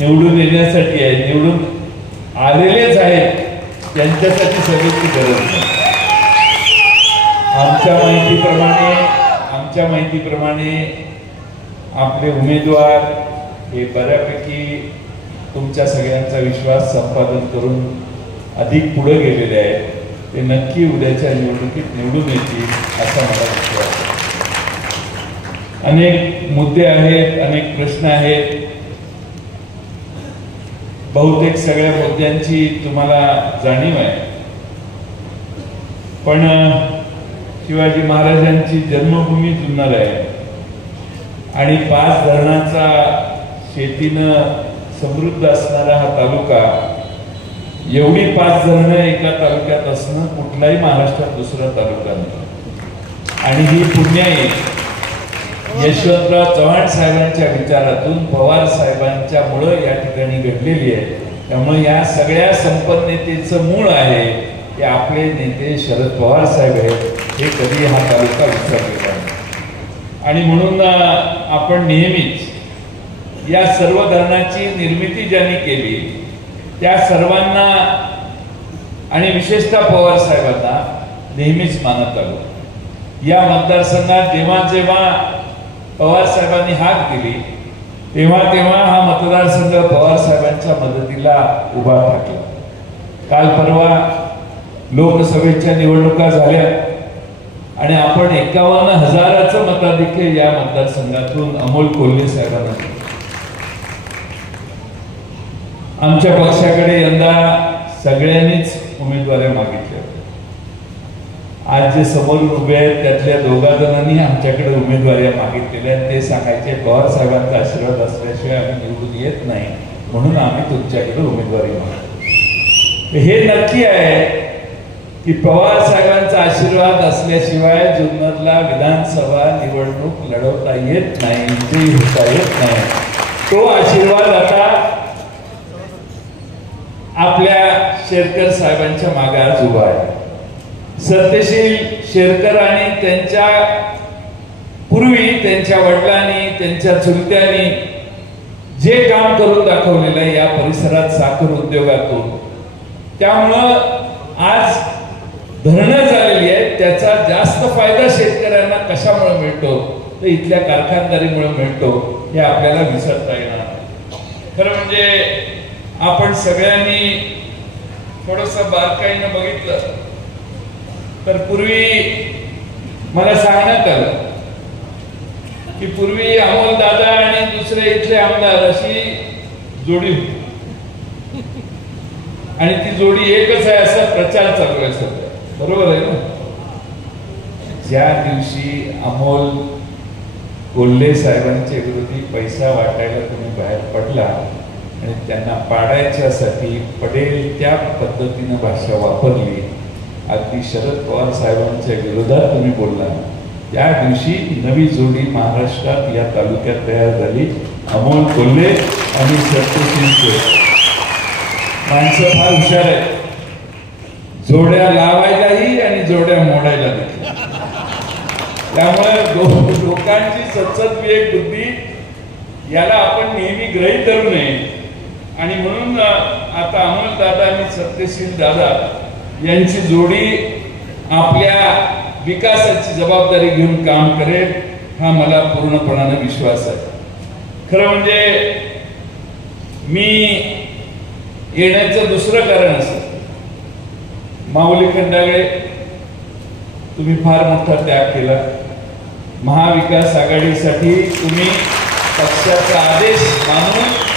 निवडून येण्यासाठी आहे, निवडून आलेलेच आहेत त्यांच्यासाठी सगळ्याची गरज नाही. आमच्या माहितीप्रमाणे आपले उमेदवार हे बऱ्यापैकी तुमच्या सगळ्यांचा विश्वास संपादन करून अधिक पुढे गेलेले आहेत. ते नक्की उद्याच्या निवडणुकीत निवडून येतील असा मला विश्वास आहे. अनेक मुद्दे आहेत, अनेक प्रश्न आहेत. बहुतेक सगळ्या मुद्द्यांची तुम्हाला जाणीव आहे, पण शिवाजी महाराजांची जन्मभूमी जुन्नर आहे आणि 5 धरणांचा शेतीनं समृद्ध असणारा हा तालुका, एवढी 5 धरणं एका तालुक्यात असणं कुठलाही महाराष्ट्रात दुसरा तालुका नाही. आणि ही पुण्याई यशवंतराव चव्हाण साहेबांच्या विचारातून पवार साहेबांच्या मुळे या ठिकाणी घडलेली आहे. त्यामुळे या सगळ्या संपन्नतेचं मूळ आहे की आपले नेते शरद पवार साहेब आहेत. हे कधी हा तालुका विसरलेला नाही. आणि म्हणून आपण नेहमीच या सर्व धरणाची निर्मिती ज्यांनी केली त्या सर्वांना आणि विशेषतः पवार साहेबांना नेहमीच मानत आलो. या मतदारसंघात जेव्हा जेव्हा पवार साहेबांनी हाक दिली तेव्हा तेव्हा हा मतदारसंघ पवार साहेबांच्या मदतीला उभा ठाकला. काल परवा लोकसभेच्या निवडणुका झाल्या आणि आपण 51,000चं मताधिक्य या मतदारसंघातून अमोल कोल्हे साहेबांना दिलं. आमच्या पक्षाकडे यंदा सगळ्यांनीच उमेदवारी मागितल्या. आज जे समोर उभे आहेत त्यातल्या 2 जणांनी आमच्याकडे उमेदवारी मागितलेल्या आहेत. ते सांगायचे पवार साहेबांचा आशीर्वाद असल्याशिवाय आम्ही निवडून येत नाही, म्हणून आम्ही तुमच्याकडे उमेदवारी मागतो. हे नक्की आहे की पवार साहेबांचा आशीर्वाद असल्याशिवाय जुन्नरला विधानसभा निवडणूक लढवता येत नाही, विजयी होता येत नाही. तो आशीर्वाद आता आपल्या शेरकर साहेबांच्या मागे आज उभा आहे. सत्यशील शेरकर आणि त्यांच्या पूर्वी त्यांच्या वडिलांनी, त्यांच्या चुलत्यांनी जे काम करून दाखवलेलं आहे या परिसरात साखर उद्योगातून, त्यामुळं आज धरणं झालेली आहेत. त्याचा जास्त फायदा शेतकऱ्यांना कशामुळे मिळतो तर इथल्या कारखानदारीमुळे मिळतो. हे आपल्याला विसरता येणार नाही. खरं म्हणजे आपण सगळ्यांनी थोडंसं बारकाईनं बघितलं तर पूर्वी मला सांगण्यात आलं की पूर्वी अमोल दादा आणि दुसरे इथले आमदार अशी जोडी होती आणि ती जोडी एकच आहे असा प्रचार चालू आहे सध्या. बरोबर आहे ना? ज्या दिवशी अमोल कोल्हे साहेबांच्या विरोधी पैसा वाटायला तुम्ही बाहेर पडला आणि त्यांना पाडायच्यासाठी पडेल त्या पद्धतीनं भाषा वापरली, अगदी शरद पवार साहेबांच्या विरोधात तुम्ही बोलला, त्या दिवशी नवी जोडी महाराष्ट्रात या तालुक्यात तयार झाली. अमोल कोल्हे आणि सत्यशील शेरकर. माणसं फार हुशार आहेत, जोड्या लावायलाही आणि जोड्या मोडायला देखील. त्यामुळे लोकांची सतत विवेक बुद्धी याला आपण नेहमी गृहीत धरू नये. आणि म्हणून आता अमोल दादा आणि सत्यशील दादा यांची जोडी आपल्या विकासाची जबाबदारी घेऊन काम करेल हा मला पूर्णपणाने विश्वास आहे. खरं म्हणजे मी येण्याचं दुसरं कारण असं, माऊली खंडागळे तुम्ही फार मोठा त्याग केला. महाविकास आघाडीसाठी तुम्ही पक्षाचा आदेश मानून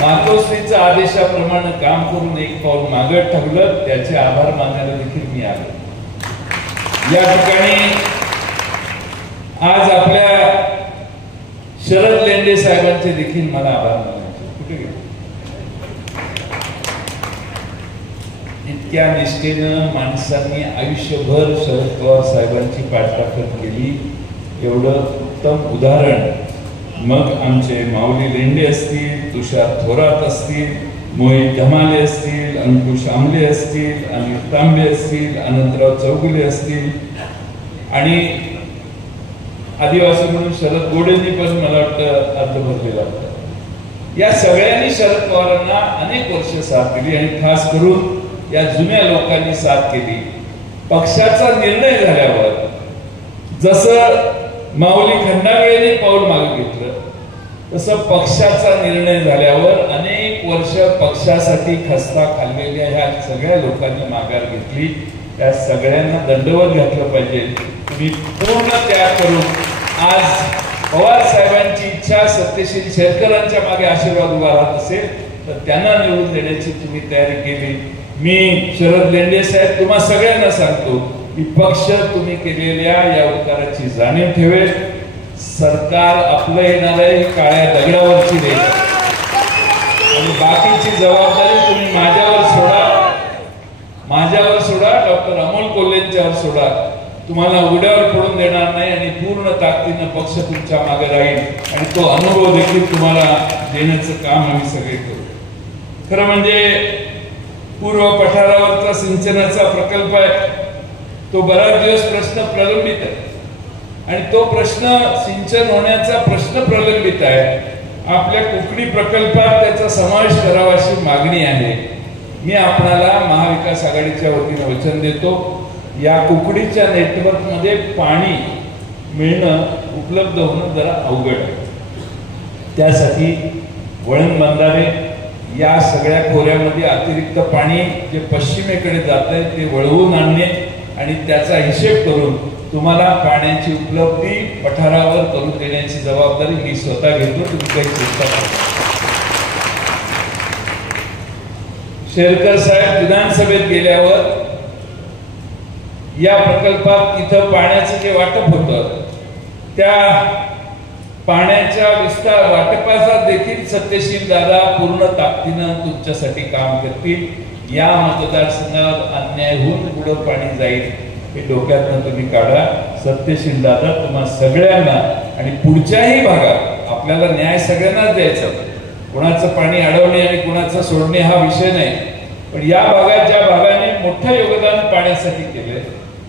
मातोश्रीच्या आदेशाप्रमाणे काम करून एक पाऊल मागे ठेवलं. त्याचे आभार मानायला देखील मी आलो. या ठिकाणी आज आपल्या शरद लेंडे साहेबांचे देखील मला आभार मानायचे. कुठे गेले? इतक्या निष्ठेनं माणसांनी आयुष्यभर शरद पवार साहेबांची पाठराखण केली. एवढं उत्तम उदाहरण मग आमचे माऊली लेंडे असतील, तुषार थोरात असतील, मोहित धमाले असतील, अंकुश आमले असतील, अनिल तांबे असतील, अनंतराव चौगुले असतील आणि आदिवासी म्हणून शरद गोडेंनी पण मला वाटतं अर्ज भरलेला होता. या सगळ्यांनी शरद पवारांना अनेक वर्ष साथ दिली आणि खास करून या जुन्या लोकांनी साथ केली. पक्षाचा निर्णय झाल्यावर जसं माऊली खंडागळेने पाऊल मागे घेतलं तसं पक्षाचा निर्णय झाल्यावर अनेक वर्ष पक्षासाठी खस्ता खाल्लेल्या ह्या सगळ्या लोकांनी माघार घेतली. त्या सगळ्यांना दंडवत घातलं पाहिजे. तुम्ही पूर्ण त्याग करून आज पवार साहेबांची इच्छा सत्यशील शेरकरांच्या मागे आशीर्वाद उभा राहत असेल तर त्यांना निवडून देण्याची तुम्ही तयारी केली. मी शरद लेंडे साहेब तुम्हा सगळ्यांना सांगतो की पक्ष तुम्ही केलेल्या या उपकाराची जाणीव ठेवेल. सरकार आपलं येणार आहे काळ्या दगडावरची रेष आणि बाकीची जबाबदारी तुम्ही माझ्यावर सोडा, डॉक्टर अमोल कोल्हेंच्यावर सोडा. तुम्हाला उड्यावर पडून देणार नाही आणि पूर्ण ताकदीनं पक्ष तुमच्या मागे राहील आणि तो अनुभव देखील तुम्हाला देण्याचं काम आम्ही सगळे करू. खरं म्हणजे पूर्व पठारावरचा सिंचनाचा प्रकल्प आहे तो बराच दिवस प्रश्न प्रलंबित आहे आणि तो प्रश्न सिंचन होण्याचा प्रश्न प्रलंबित आहे. आपल्या कुकडी प्रकल्पात त्याचा समावेश करावा अशी मागणी आहे. मी आपणाला महाविकास आघाडीच्या वतीने वचन देतो या कुकडीच्या नेटवर्क मध्ये पाणी मिळणं उपलब्ध होणं जरा अवघड आहे. त्यासाठी वळण बंधारे या सगळ्या खोऱ्यामध्ये अतिरिक्त पाणी जे पश्चिमेकडे जात आहे ते वळवून आणणे आणि त्याचा हिशेब करून तुम्हाला पाण्याची उपलब्धी पठारावर करून देण्याची जबाबदारी मी स्वतः घेतो. तुम्ही काही चिंता करा. शेरकर साहेब विधानसभेत गेल्यावर या प्रकल्पात इथं पाण्याचं जे वाटप होतं त्या पाण्याच्या विस्तार वाटपाचा देखील सत्यशील दादा पूर्ण ताकदीनं तुमच्यासाठी काम करतील. या मतदारसंघावर अन्याय होऊन पुढे पाणी जाईल हे डोक्यातनं तुम्ही काढा. सत्यशील दादा तुम्हा सगळ्यांना आणि पुढच्याही भागात आपल्याला न्याय सगळ्यांनाच द्यायचा. कोणाचं पाणी अडवणे आणि कोणाचं सोडणे हा विषय नाही, पण या भागात ज्या भागाने मोठं योगदान पाण्यासाठी केलंय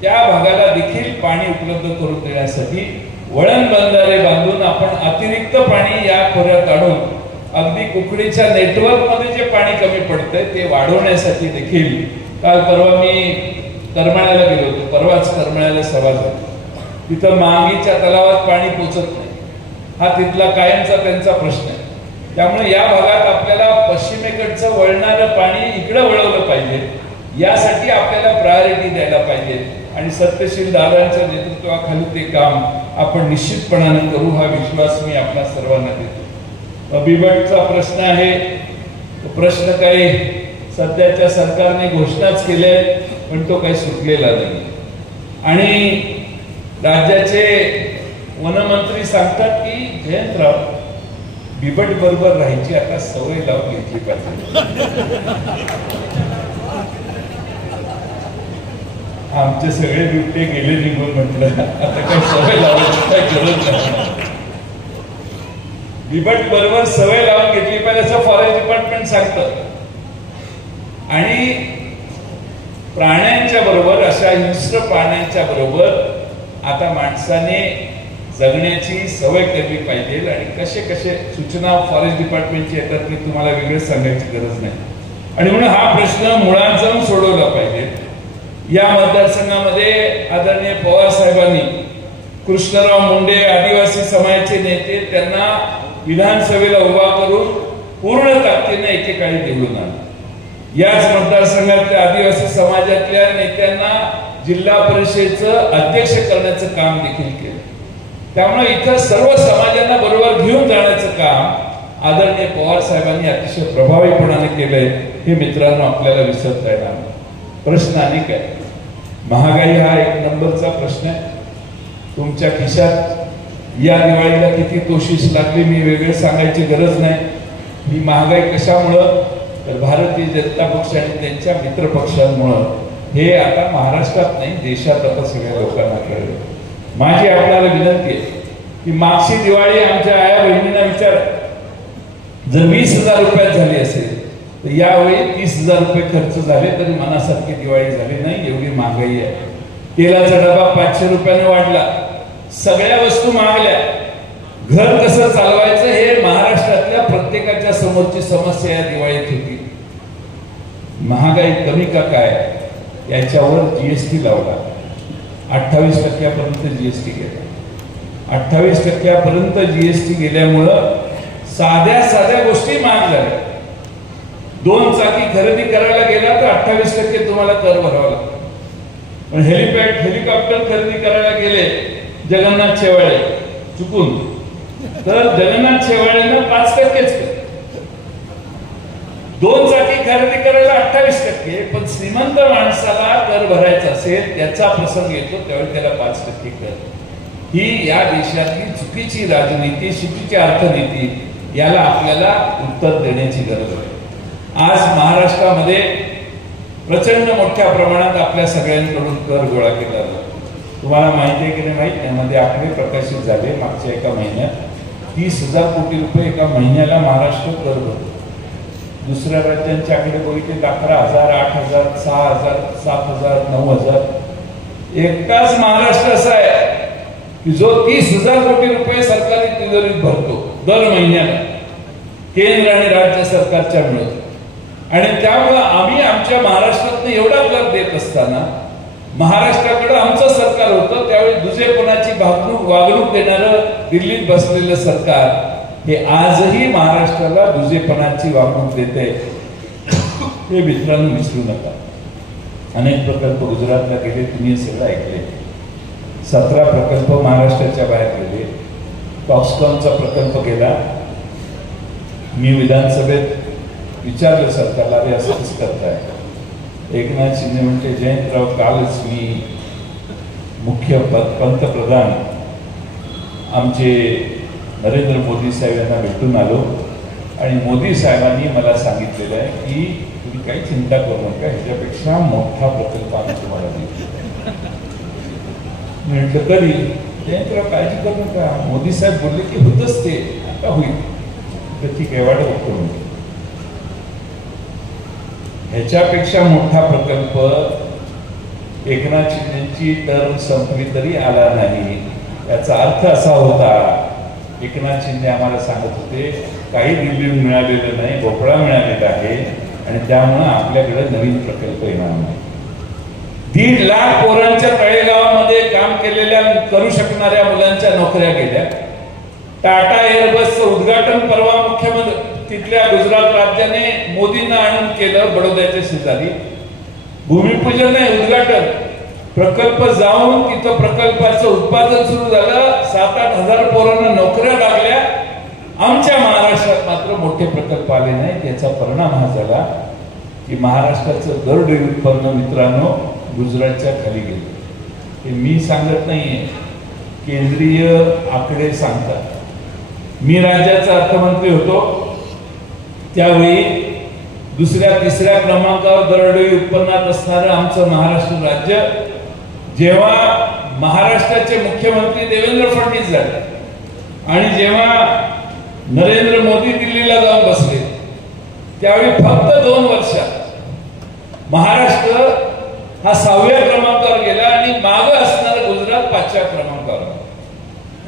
त्या भागाला देखील पाणी उपलब्ध करून देण्यासाठी वळण बंधारे बांधून आपण अतिरिक्त पाणी या खोऱ्यात आणून अगदी कुकडीच्या नेटवर्क मध्ये जे पाणी कमी पडतंय ते वाढवण्यासाठी देखील काल परवा मी करमाळ्याला गेलो होतो. परवाच करमाळ्याला सभा झाली. तिथं मांगीच्या तलावात पाणी पोचत नाही हा तिथला कायमचा त्यांचा प्रश्न आहे. त्यामुळे या भागात आपल्याला पश्चिमेकडचं वळणारं पाणी इकडे वळवलं पाहिजे. यासाठी आपल्याला प्रायोरिटी द्यायला पाहिजे आणि सत्यशील दादांच्या नेतृत्वाखाली ते काम आपण निश्चितपणाने करू हा विश्वास मी आपल्या सर्वांना देतो. बिबटचा प्रश्न आहे तो प्रश्न काही सध्याच्या सरकारने घोषणाच केल्या पण तो काही सुटलेला नाही आणि राज्याचे वनमंत्री सांगतात की जयंतराव बिबट बरोबर राहायची आता सवय लावून घेतली पाहिजे. आमचे सगळे बिबटे गेले निघून म्हटलं आता काही सवय लावायची काही गरज नाही. बिबट बरोबर सवय लावून घेतली पाहिजे असं फॉरेस्ट डिपार्टमेंट सांगतं आणि प्राण्यांच्या बरोबर अशा हिंस्र प्राण्यांच्या बरोबर आता माणसाने जगण्याची सवय केली पाहिजे आणि कसे कसे सूचना फॉरेस्ट डिपार्टमेंटची येतात की तुम्हाला वेगळंच सांगायची गरज नाही आणि म्हणून हा प्रश्न मुळात जाऊन सोडवला पाहिजे. या मतदारसंघामध्ये आदरणीय पवार साहेबांनी कृष्णराव मुंडे आदिवासी समाजाचे नेते त्यांना विधानसभेला उभा करून पूर्ण ताकदीने एकेकाळी निवडून आणले. याच मतदारसंघातल्या आदिवासी समाजातल्या नेत्यांना जिल्हा परिषदेचं अध्यक्ष करण्याचं काम देखील केलं. त्यामुळे इथं सर्व समाजांना बरोबर घेऊन जाण्याचं काम आदरणीय पवार साहेबांनी अतिशय प्रभावीपणाने केलंय हे मित्रांनो आपल्याला विसरता येणार नाही. प्रश्न अनेक आहे. महागाई हा एक नंबरचा प्रश्न आहे. तुमच्या खिशात या दिवाळीला किती कोशिश लागली मी वेगळे सांगायची गरज नाही. ही महागाई कशामुळं तर भारतीय जनता पक्ष आणि त्यांच्या मित्र पक्षांमुळं हे आता महाराष्ट्रात नाही देशात आता सगळ्या लोकांना कळलं. माझी आपल्याला विनंती आहे की मागची दिवाळी आमच्या आया बहिणींना विचार जर 20,000 रुपयात झाली असेल तर यावेळी 30,000 रुपये खर्च झाले तरी मनासारखी दिवाळी झाली नाही. एवढी महागाई आहे. तेलाचा डबा 500 रुपयाने वाढला. सगळ्या वस्तू महागल्या घर कसं चालवायचं हे महाराष्ट्रातल्या प्रत्येकाच्या समोरची समस्या या दिवाळीत होती. महागाई कमी का काय याच्यावर जीएसटी लावला. 28% जीएसटी गेला. 28% जीएसटी गेल्यामुळं साध्या गोष्टी महाग झाल्या. 2 चाकी खरेदी करायला गेला तर 28% तुम्हाला कर भरावा लागतो. पण हेलिकॉप्टर खरेदी करायला गेले जगन्नाथ शेवाळे चुकून, तर जगन्नाथ शेवाळेनं 5%च कर. 2 चाकी खरेदी करायला 28%, पण श्रीमंत माणसाला कर भरायचा असेल त्याचा प्रसंग येतो त्यावेळी त्याला 5% कर. ही या देशातली चुकीची राजनीती, चुकीची अर्थनीती, याला आपल्याला उत्तर देण्याची गरज आहे. आज महाराष्ट्रामध्ये प्रचंड मोठ्या प्रमाणात आपल्या सगळ्यांकडून कर गोळा केला जातो. तुम्हाला माहिती आहे की नाही माहित, यामध्ये आकडे प्रकाशित झाले. मागच्या एका महिन्यात 30,000 कोटी रुपये एका महिन्याला महाराष्ट्र कर भरतो. दुसऱ्या राज्यांचे आकडे बघितले 11,000, 8,000, 6,000, 7,000, 9,000. एकटाच महाराष्ट्र असा आहे की जो 30,000 कोटी रुपये सरकारी तिजोरीत भरतो दर महिन्याला, केंद्र आणि राज्य सरकारच्या मिळून. आणि त्यामुळे आम्ही आमच्या महाराष्ट्रातून एवढा कर देत असताना महाराष्ट्राकडे आमचं सरकार होतं त्यावेळी दुजेपणाची वागणूक देणारं दिल्लीत बसलेलं सरकार हे आजही महाराष्ट्राला दुजेपणाची वागणूक देते. हे मित्रांनो विसरू नका. अनेक प्रकल्प गुजरातला गेले, तुम्ही हे सगळं ऐकले. 17 प्रकल्प महाराष्ट्राच्या बाहेर गेले. फॉक्सकॉनचा प्रकल्प गेला. मी विधानसभेत विचारलं सरकारला, अरे असं कसं करताय? एकनाथ शिंदे म्हणते, जयंतराव कालच मी मुख्य पंतप्रधान आमचे नरेंद्र मोदी साहेब यांना भेटून आलो आणि मोदी साहेबांनी मला सांगितलेलं आहे की तुम्ही काही चिंता करू नका, ह्याच्यापेक्षा मोठा प्रकल्प आम्ही तुम्हाला देऊ. म्हटलं कधी? जयंतराव काळजी करू नका, मोदी साहेब बोलले की होतच ते, आता होईल. तर ठीक आहे, वाढ बघतो. ह्याच्यापेक्षा मोठा प्रकल्प एकनाथ शिंदेची टर्म संपली तरी आला नाही. याचा अर्थ असा होता, एकनाथ शिंदे आम्हाला सांगत होते काही दिल्लीहून मिळालेलं नाही, भोपळा मिळालेला आहे आणि त्यामुळे आपल्याकडे नवीन प्रकल्प येणार नाही. 1.5 लाख पोरांच्या तळेगावामध्ये काम केलेल्या, करू शकणाऱ्या मुलांच्या नोकऱ्या गेल्या. टाटा एअरबसचं उद्घाटन परवा मुख्यमंत्री तिथल्या गुजरात राज्याने मोदींना आणून केलं बडोद्याच्या शेजारी. भूमिपूजन नाही, उद्घाटन. प्रकल्प जाऊन तिथं प्रकल्पाचं उत्पादन सुरू झालं. 7-8 हजार पोरांना नोकऱ्या लागल्या. आमच्या महाराष्ट्रात मात्र मोठे प्रकल्प आले नाही. त्याचा परिणाम हा झाला की महाराष्ट्राचं दरडोई उत्पन्न मित्रांनो गुजरातच्या खाली गेलं. हे मी सांगत नाहीये, केंद्रीय आकडे सांगतात. मी राज्याचा अर्थमंत्री होतो त्यावेळी 2ऱ्या-3ऱ्या क्रमांकावर दरडोई उत्पन्नात असणारं आमचं महाराष्ट्र राज्य, जेव्हा महाराष्ट्राचे मुख्यमंत्री देवेंद्र फडणवीस झाले आणि जेव्हा नरेंद्र मोदी दिल्लीला जाऊन बसले त्यावेळी फक्त 2 वर्षात महाराष्ट्र हा 6व्या क्रमांकावर गेला आणि मागे असणारं गुजरात 5व्या क्रमांकावर.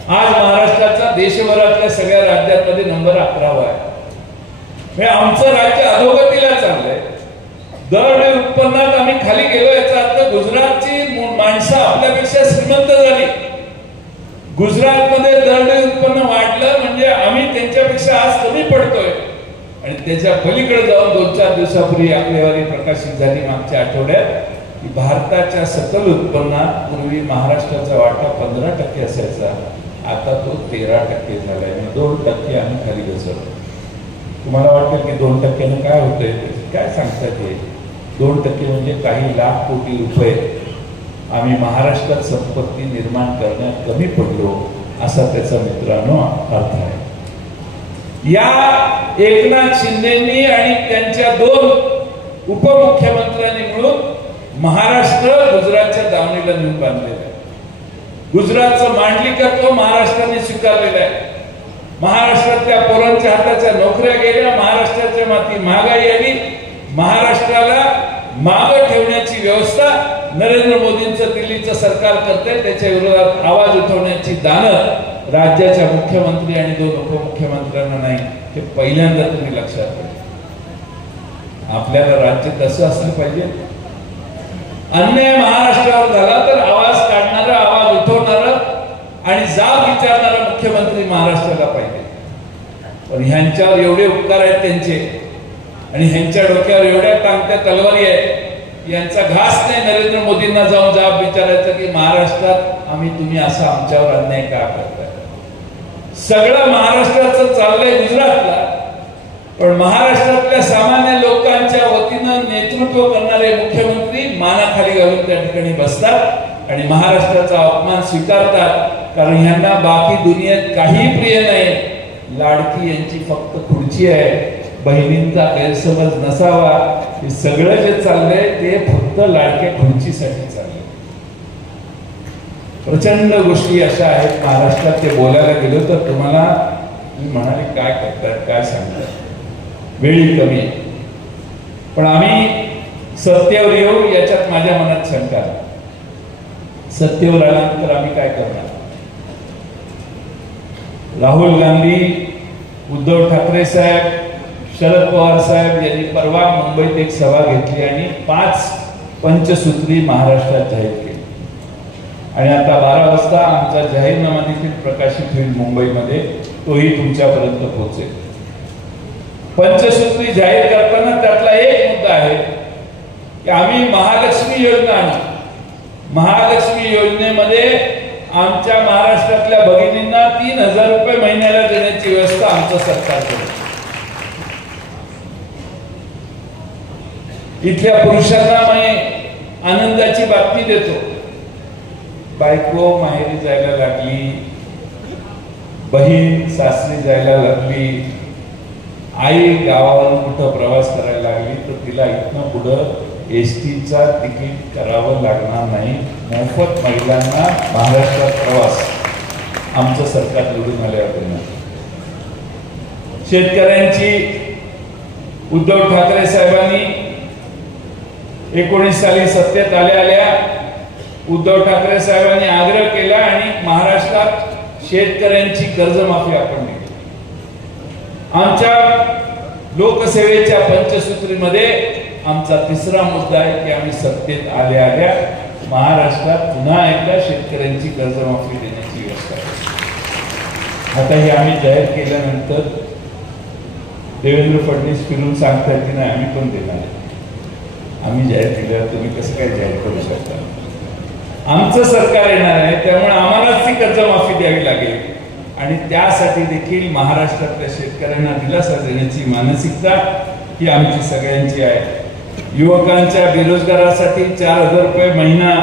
आज महाराष्ट्राचा देशभरातल्या सगळ्या राज्यांमध्ये नंबर 11वा आहे. आमचं राज्य अधोगतीला चाललंय. दरडोई उत्पन्नात आम्ही खाली गेलो. याचा अर्थ गुजरातची माणसं आपल्यापेक्षा श्रीमंत झाली. गुजरातमध्ये दरडोई उत्पन्न वाढलं म्हणजे आम्ही त्यांच्यापेक्षा आज कमी पडतोय. आणि त्याच्या पलीकडे जाऊन 2-4 दिवसापूर्वी आकडेवारी प्रकाशित झाली मागच्या आठवड्यात की भारताच्या सकल उत्पन्नात पूर्वी महाराष्ट्राचा वाटा 15% असायचा, आता तो 13% झालाय. 2% आम्ही खाली घसरलो. तुम्हाला वाटेल की 2%नं काय होतंय? काय सांगतात हे? 2% म्हणजे काही लाख कोटी रुपये आम्ही महाराष्ट्रात संपत्ती निर्माण करण्यात कमी पडलो, असा त्याचा मित्रांनो अर्थ आहे. या एकनाथ शिंदेनी आणि त्यांच्या 2 उपमुख्यमंत्र्यांनी मिळून महाराष्ट्र गुजरातच्या दावणीला नेऊन बांधलेलं आहे. गुजरातचं मांडलिकत्व महाराष्ट्राने स्वीकारलेलं आहे. महाराष्ट्रातल्या पोरांच्या हाताच्या नोकऱ्या गेल्या. महाराष्ट्राच्या माती महागाई आली. महाराष्ट्राला मागे ठेवण्याची व्यवस्था नरेंद्र मोदींचं दिल्लीचं सरकार करते. त्याच्या विरोधात आवाज उठवण्याची दानत राज्याच्या मुख्यमंत्री आणि 2 उपमुख्यमंत्र्यांना नाही, हे पहिल्यांदा तुम्ही लक्षात घ्या. आपल्याला राज्य कसं असलं पाहिजे? अन्याय महाराष्ट्रावर झाला तर आवाज काढणारं, आवाज उठवणारं आणि जाब विचारणारा मुख्यमंत्री महाराष्ट्राला पाहिजे. पण ह्यांच्यावर एवढे उपकार आहेत त्यांचे आणि ह्यांच्या डोक्यावर एवढ्या टांगत्या तलवारी आहेत, यांचा घास नाही नरेंद्र मोदींना जाऊन जाब विचारायचं की महाराष्ट्रात तुम्ही असा आमच्यावर अन्याय का करताय. सगळं महाराष्ट्राचं चाललंय गुजरातला, पण महाराष्ट्रातल्या सामान्य लोकांच्या वतीनं नेतृत्व करणारे मुख्यमंत्री मानाखाली घालून त्या ठिकाणी बसतात आणि महाराष्ट्राचा अपमान स्वीकारतात. कारण ह्यांना बाकी दुनियेत काही प्रिय नाही. लाडकी यांची फक्त खुर्ची आहे, बहिणींचा गैरसमज नसावा. हे सगळं जे चाललंय ते फक्त लाडक्या खुर्चीसाठी चाललंय. प्रचंड गोष्टी अशा आहेत महाराष्ट्रात, ते बोलायला गेलो तर तुम्हाला मी म्हणाले काय करतात काय सांगतात, वेळी कमी आहे. पण आम्ही सत्तेवर येऊ याच्यात माझ्या मनात शंका. सत्तेवर आल्यानंतर आम्ही काय करणार? राहुल गांधी, उद्धव ठाकरे साहेब, शरद पवार साहेब यांनी परवा मुंबईत एक सभा घेतली आणि 5 पंचसूत्री महाराष्ट्रात जाहीर केली. आणि आता 12 वाजता आमचा जाहीरनामा देखील प्रकाशित होईल मुंबईमध्ये, तोही तुमच्यापर्यंत पोहोचेल. पंचसूत्री जाहीर करताना त्यातला एक मुद्दा आहे की आम्ही महालक्ष्मी योजना आणू. महालक्ष्मी योजनेमध्ये आमच्या महाराष्ट्रातल्या भगिनींना 3000 रुपये महिन्याला देण्याची व्यवस्था आमचं सरकार करेल. इथल्या पुरुषांना मी आनंदाची बातमी देतो, बायको माहेरी जायला लागली, बहीण सासरी जायला लागली, आई गावावरून कुठं प्रवास करायला लागली तर तिला इथनं पुढं एसटीचा तिकीट करावं लागणार नाही. मोफत महिलांना महाराष्ट्रात प्रवास आमचं सरकार निवडून आल्यावर. शेतकऱ्यांची उद्धव ठाकरे साहेबांनी 19 साली सत्तेत आल्या उद्धव ठाकरे साहेबांनी आग्रह केला आणि महाराष्ट्रात शेतकऱ्यांची कर्जमाफी आपण दिली. आमच्या लोकसेवेच्या पंचसूत्रीमध्ये आमचा 3रा मुद्दा आहे की आम्ही सत्तेत आल्या महाराष्ट्रात पुन्हा एकदा शेतकऱ्यांची कर्जमाफी देण्याची व्यवस्था आहे. आता हे आम्ही जाहीर केल्यानंतर देवेंद्र फडणवीस फिरून सांगतायत की नाही आम्ही पण देणार आहे. आम्ही जाहीर केल्यावर तुम्ही कसं काय जाहीर करू शकता? आमचं सरकार येणार आहे, त्यामुळे आम्हालाच ती कर्जमाफी द्यावी लागेल आणि त्यासाठी देखील महाराष्ट्रातल्या शेतकऱ्यांना दिलासा देण्याची मानसिकता ही आमची सगळ्यांची आहे. युवकांच्या बेरोजगारासाठी 4000 रुपये महिना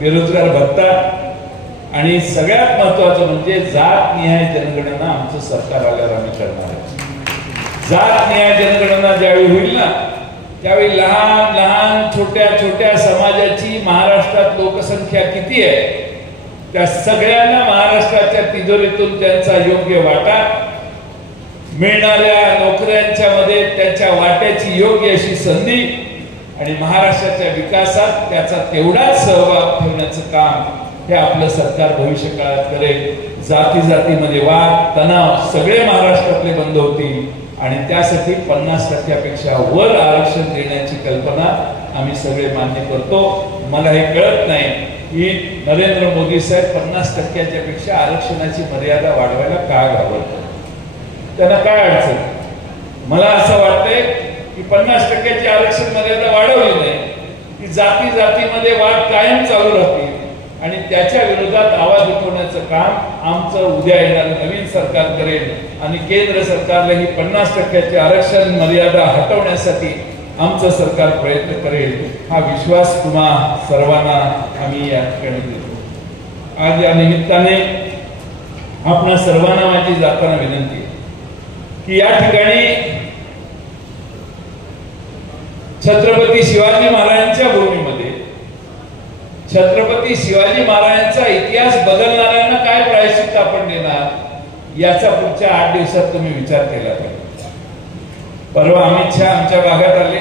बेरोजगार भत्ता आणि सगळ्यात महत्वाचं म्हणजे जात निहाय जनगणना आमचं सरकार आल्यावर आम्ही करणार आहे. जात निहाय जनगणना ज्यावेळी होईल ना त्यावेळी लहान लहान छोट्या छोट्या समाजाची महाराष्ट्रात लोकसंख्या किती आहे त्या सगळ्यांना महाराष्ट्राच्या तिजोरीतून त्यांचा योग्य वाटा, मिळणाऱ्या नोकऱ्यांच्या मध्ये त्याच्या वाट्याची योग्य अशी संधी आणि महाराष्ट्राच्या विकासात त्याचा तेवढाच सहभाग ठेवण्याचं काम हे आपलं सरकार भविष्य काळात करेल. जाती जातीमध्ये वाद तणाव सगळे महाराष्ट्रातले बंद होतील आणि त्यासाठी 50% वर आरक्षण देण्याची कल्पना आम्ही सगळे मान्य करतो. मला हे कळत नाही की नरेंद्र मोदी साहेब 50% आरक्षणाची मर्यादा वाढवायला का घाबरतात, त्यांना काय अडचण? मला असं वाटतंय की 50% आरक्षण मर्यादा वाढवली नाही की जाती जातीमध्ये वाद कायम चालू राहतील आणि त्याच्या विरोधात आवाज उठवण्याचं काम आमचं उद्या येणारं नवीन सरकार करेल आणि केंद्र सरकारला ही 50% आरक्षण मर्यादा हटवण्यासाठी आमचं सरकार प्रयत्न करेल हा विश्वास तुम्हा सर्वांना आम्ही या ठिकाणी देतो. आज या निमित्ताने आपणा सर्वांना माझी जाताना विनंती आहे की या ठिकाणी छत्रपती शिवाजी महाराजांच्या भूमीमध्ये छत्रपती शिवाजी महाराजांचा इतिहास बदलणाऱ्यांना काय प्रायश्चित्त आपण देणार याचा पुढच्या 8 दिवसात तुम्ही विचार केला पाहिजे. परवा अमित शहा आमच्या भागात आले.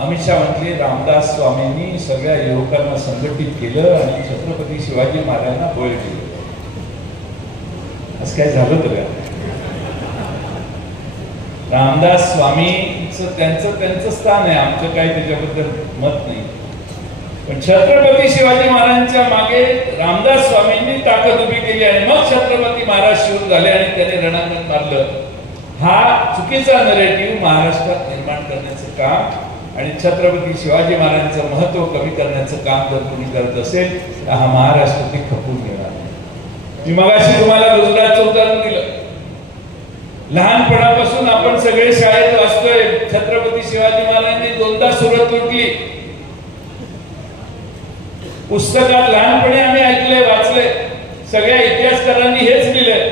अमित शहा म्हटले रामदास स्वामींनी सगळ्या युवकांना संघटित केलं आणि छत्रपती शिवाजी महाराजांना बळ दिलं. असं काय झालं तर रामदास स्वामींचं त्यांचं स्थान आहे, आमचं काय त्याच्याबद्दल मत नाही. पण छत्रपती शिवाजी महाराजांच्या मागे रामदास स्वामींनी ताकद उभी केली आणि मग छत्रपती महाराज शिवून झाले आणि त्याने रणांगण मारलं. हा चुकीचा नरेटिव्ह महाराष्ट्रात निर्माण करण्याचं काम आणि छत्रपती शिवाजी महाराजांचं महत्व कमी करण्याचं काम जर कोणी करत असेल तर हा महाराष्ट्र ते खपून घेणार. मी मगाशी तुम्हाला गुजरातचं उदाहरण दिलं. लहानपणापासून आपण सगळे शाळेत वाचतोय छत्रपती शिवाजी महाराजांनी दोनदा सुरत लुटली. पुस्तकात लहानपणी आम्ही ऐकले वाचले. सगळ्या इतिहासकारांनी हेच लिहिलंय.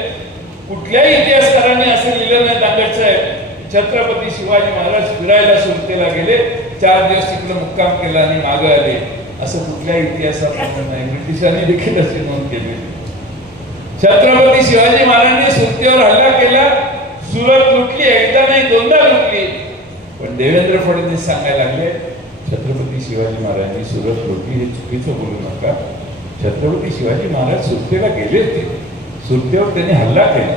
कुठल्याही इतिहासकारांनी असं लिहिलं नाही दांगट साहेब छत्रपती शिवाजी महाराज फिरायला सुरतेला गेले, 4 दिवस तिकडे मुक्काम केला आणि मागे आले, असं कुठल्या इतिहासात नाही. ब्रिटिशांनी देखील अशी नोंद केली. छत्रपती शिवाजी महाराजांनी सुरतेवर हल्ला केला, सुरत लुटली, एकदा नाही दोनदा लुटली. पण देवेंद्र फडणवीस सांगायला लागले छत्रपती शिवाजी महाराजांनी सुरत लुटली, हे चुकीचं बोलू नका. छत्रपती शिवाजी महाराज सुरतेला गेले होते, सुरतेवर त्यांनी हल्ला केला,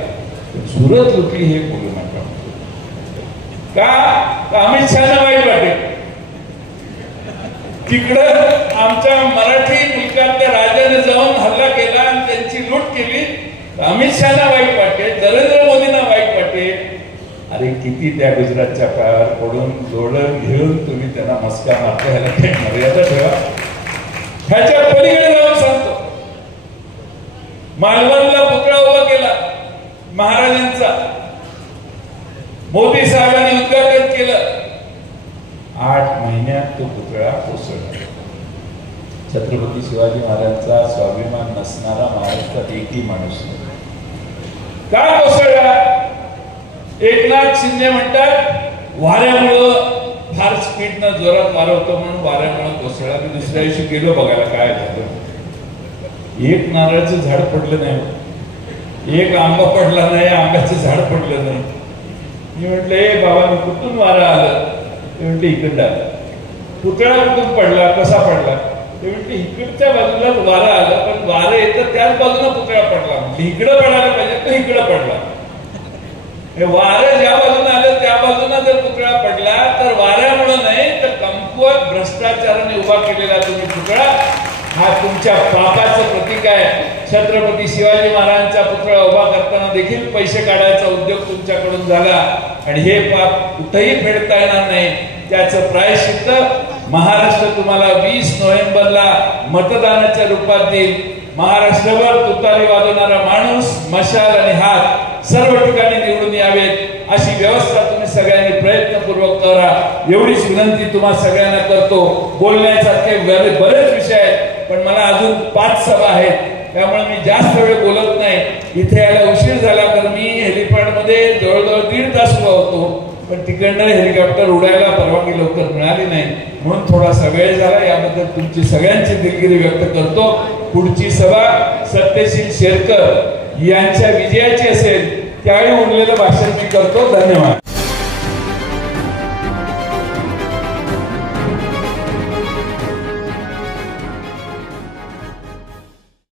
पण सुरत लुटली हे बोलू नका. का अमित शहाना वाईट वाटेल. तिकडं आमच्या मराठी मुलकातल्या राजाने जाऊन हल्ला केला आणि त्यांची लूट केली, अमित शहाना वाईट वाटेल, नरेंद्र मोदींना वाईट वाटेल. अरे किती त्या गुजरातच्या पायावर पडून जोडून घेऊन तुम्ही त्यांना मस्का मारता, ह्याला काही मर्यादा ठेवा. ह्याच्या पलीकडे जाऊन सांगतो, मालवणला पुतळा उभा केला महाराजांचा, मोदी साहेबांनी उद्घाटन केलं. 8 महिन्यात तो पुतळा कोसळला. छत्रपती शिवाजी महाराजांचा स्वाभिमान नसणारा महाराष्ट्रात एकही माणूस नाही. का कोसळला? एकनाथ शिंदे म्हणतात वाऱ्यामुळं फार स्पीडनं जोरात वारं होतं म्हणून वाऱ्यामुळं कोसळला. मी दुसऱ्या दिवशी गेलो बघायला काय झालं. एक नारळाचं झाड पडलं नाही, एक आंबा पडला नाही, आंब्याचं झाड पडलं नाही. मी म्हटलं ए बाबा मी कुठून वारं आलं? ते म्हटलं इकडं आलं. पुतळा कुठून पडला, कसा पडला? ते म्हटलं इकडच्या बाजूला वारं आलं, पण वारं येतं त्याच बाजूला पुतळा पडला. इकडं पडायला पाहिजे तर इकडं पडला. वारं ज्या बाजूने आलं त्या बाजूला जर पुतळा पडला तर वाऱ्यामुळे नाही तर कमकुवत भ्रष्टाचाराने उभा केलेला तुम्ही पुतळा हा तुमच्या पापाचं प्रतीक आहे. छत्रपती शिवाजी महाराजांचा पुतळा उभा करताना देखील पैसे काढायचा उद्योग तुमच्याकडून झाला आणि हे पाप कुठेही फेडता येणार नाही. त्याचं प्रायश्चित्त महाराष्ट्र तुम्हाला 20 नोव्हेंबरला मतदानाच्या रूपात देईल. महाराष्ट्रभर तुतारी वाजवणारा माणूस, मशाल आणि हात सर्व ठिकाणी निवडून यावेत अशी व्यवस्था तुम्ही सगळ्यांनी प्रयत्नपूर्वक करा, एवढीच विनंती तुम्हा सगळ्यांना करतो. बोलण्यासारखे बरेच विषय आहेत पण मला अजून 5 सभा आहेत, त्यामुळे मी जास्त वेळ बोलत नाही. इथे यायला उशीर झाला तर मी हेलिपॅड मध्ये जवळजवळ 1.5 तास उभा होतो, पण तिकडनं हेलिकॉप्टर उडायला परवानगी लवकर मिळाली नाही म्हणून थोडासा वेळ झाला. याबद्दल तुमची सगळ्यांची दिलगिरी व्यक्त करतो. पुढची सभा सत्यशील शेरकर यांच्या विजयाची असेल त्यावेळी उरलेलं भाषण मी करतो. धन्यवाद.